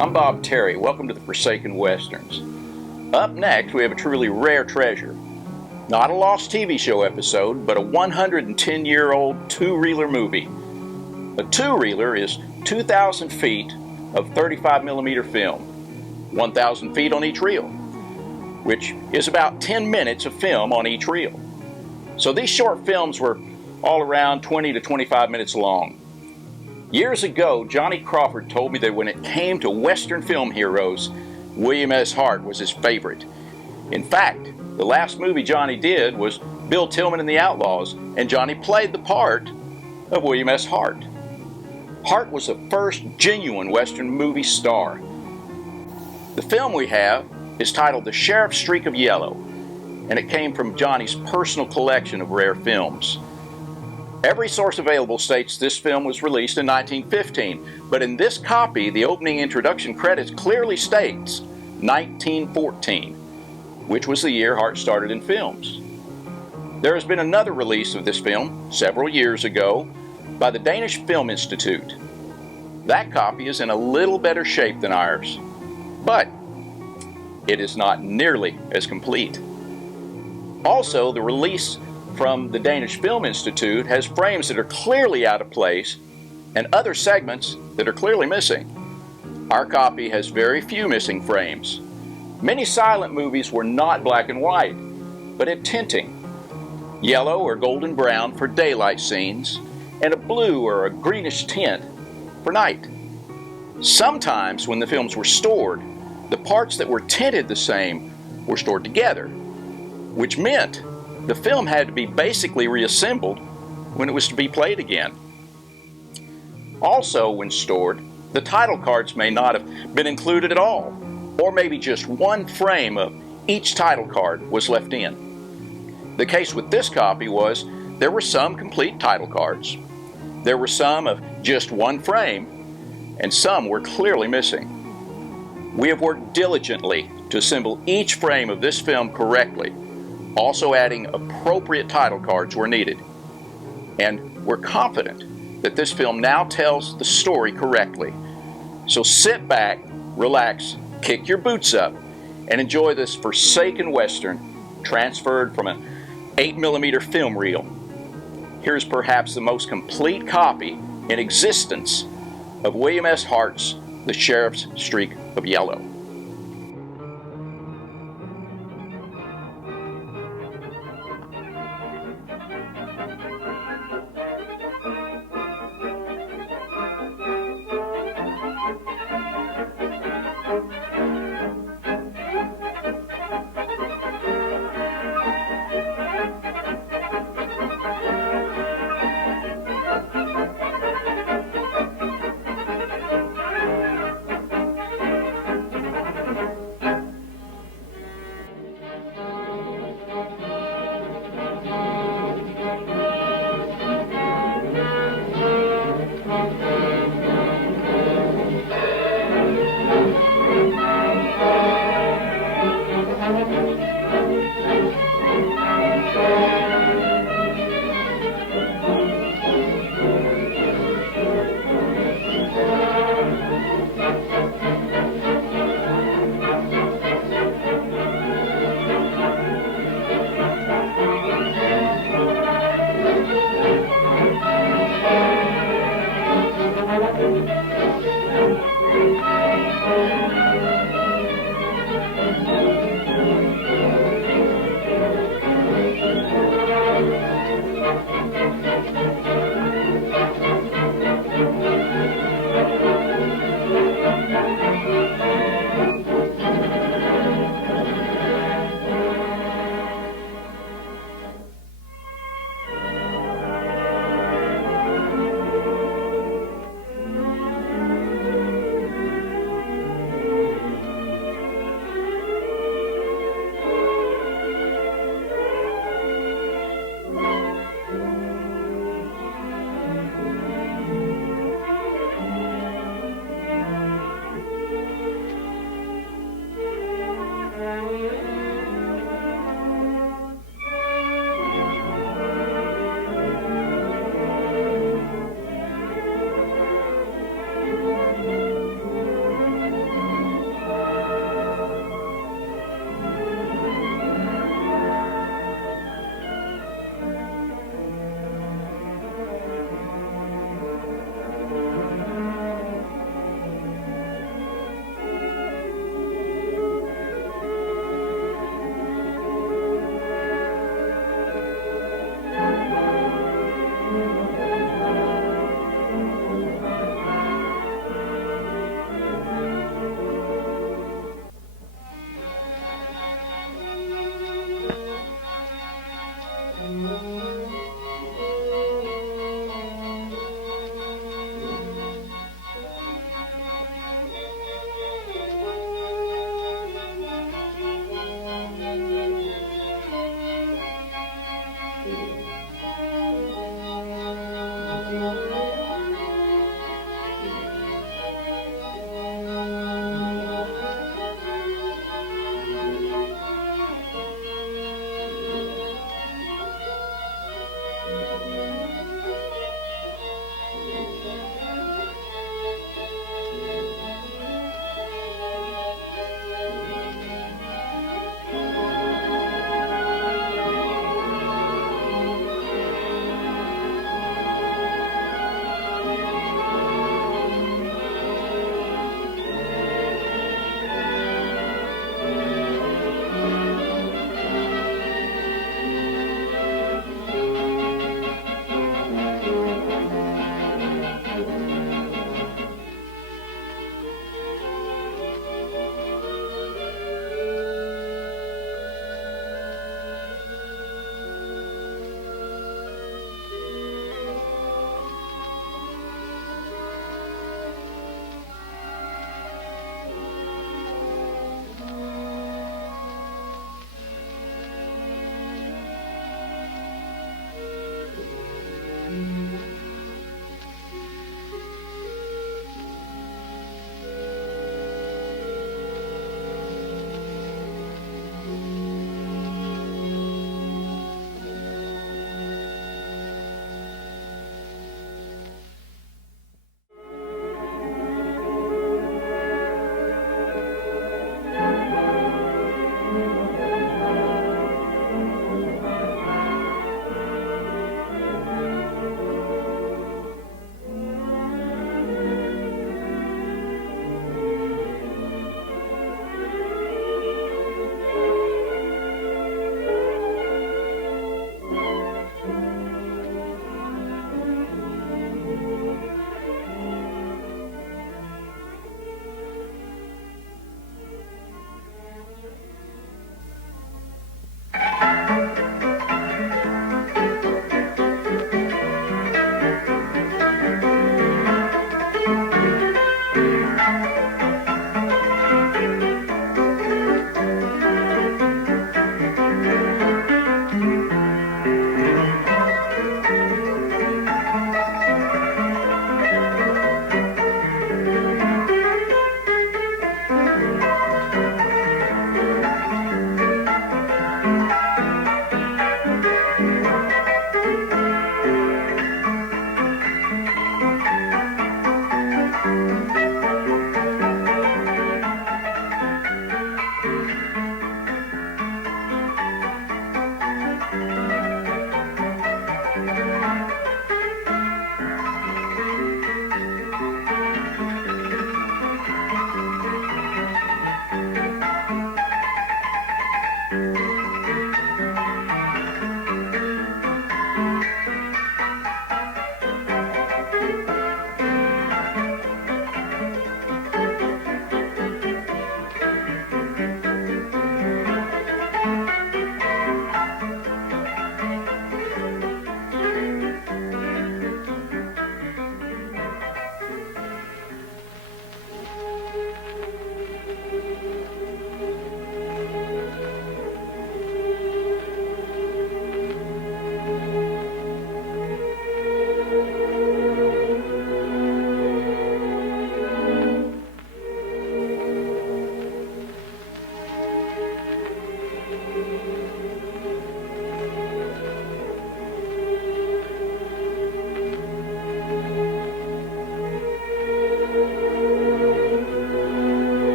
I'm Bob Terry. Welcome to the Forsaken Westerns. Up next, we have a truly rare treasure. Not a lost TV show episode, but a 110-year-old two-reeler movie. A two-reeler is 2,000 feet of 35mm film, 1,000 feet on each reel, which is about 10 minutes of film on each reel. So these short films were all around 20 to 25 minutes long. Years ago, Johnny Crawford told me that when it came to Western film heroes, William S. Hart was his favorite. In fact, the last movie Johnny did was Bill Tillman and the Outlaws, and Johnny played the part of William S. Hart. Hart was the first genuine Western movie star. The film we have is titled The Sheriff's Streak of Yellow, and it came from Johnny's personal collection of rare films. Every source available states this film was released in 1915, but in this copy, the opening introduction credits clearly states 1914, which was the year Hart started in films. There has been another release of this film several years ago by the Danish Film Institute. That copy is in a little better shape than ours, but it is not nearly as complete. Also, the release from the Danish Film Institute has frames that are clearly out of place and other segments that are clearly missing. Our copy has very few missing frames. Many silent movies were not black and white, but had tinting. Yellow or golden brown for daylight scenes, and a blue or a greenish tint for night. Sometimes when the films were stored, the parts that were tinted the same were stored together, which meant the film had to be basically reassembled when it was to be played again. Also, when stored, the title cards may not have been included at all, or maybe just one frame of each title card was left in. The case with this copy was there were some complete title cards. There were some of just one frame, and some were clearly missing. We have worked diligently to assemble each frame of this film correctly, also adding appropriate title cards where needed. And we're confident that this film now tells the story correctly. So sit back, relax, kick your boots up, and enjoy this forsaken Western transferred from an 8mm film reel. Here's perhaps the most complete copy in existence of William S. Hart's The Sheriff's Streak of Yellow.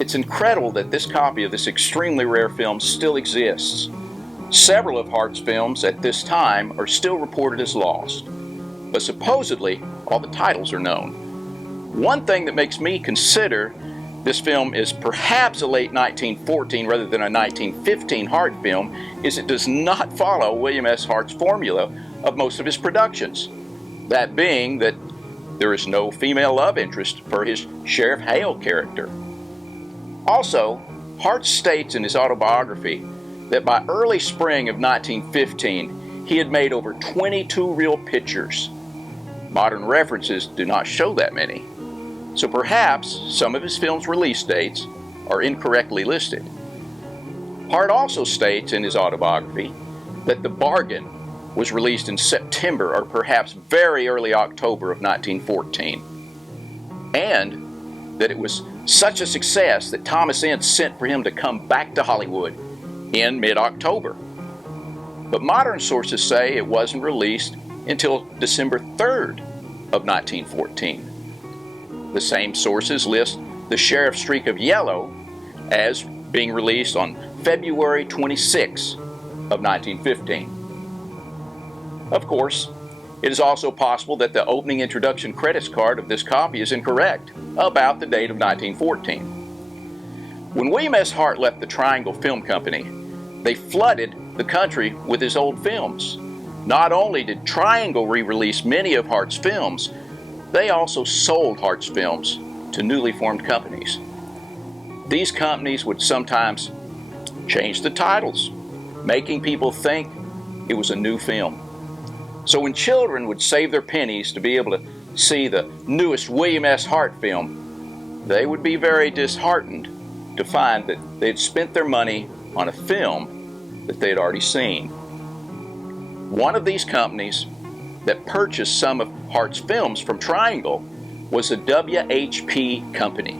It's incredible that this copy of this extremely rare film still exists. Several of Hart's films at this time are still reported as lost, but supposedly all the titles are known. One thing that makes me consider this film is perhaps a late 1914 rather than a 1915 Hart film is it does not follow William S. Hart's formula of most of his productions. That being that there is no female love interest for his Sheriff Hale character. Also, Hart states in his autobiography that by early spring of 1915, he had made over 22 reel pictures. Modern references do not show that many, so perhaps some of his film's release dates are incorrectly listed. Hart also states in his autobiography that The Bargain was released in September or perhaps very early October of 1914, and that it was such a success that Thomas Ince sent for him to come back to Hollywood in mid-October. But modern sources say it wasn't released until December 3rd of 1914. The same sources list The Sheriff's Streak of Yellow as being released on February 26 of 1915. Of course, it is also possible that the opening introduction credits card of this copy is incorrect about the date of 1914. When William S. Hart left the Triangle Film Company, they flooded the country with his old films. Not only did Triangle re-release many of Hart's films, they also sold Hart's films to newly formed companies. These companies would sometimes change the titles, making people think it was a new film. So when children would save their pennies to be able to see the newest William S. Hart film, they would be very disheartened to find that they'd spent their money on a film that they had already seen. One of these companies that purchased some of Hart's films from Triangle was the WHP Company,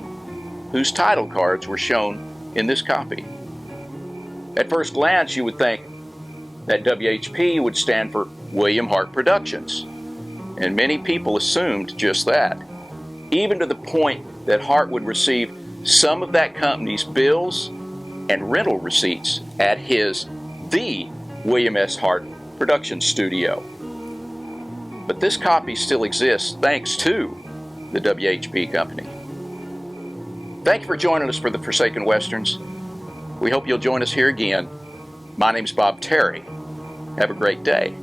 whose title cards were shown in this copy. At first glance, you would think that WHP would stand for William Hart Productions, and many people assumed just that, even to the point that Hart would receive some of that company's bills and rental receipts at the William S. Hart production studio. But this copy still exists thanks to the WHP Company. Thank you for joining us for the Forsaken Westerns. We hope you'll join us here again. My name's Bob Terry. Have a great day.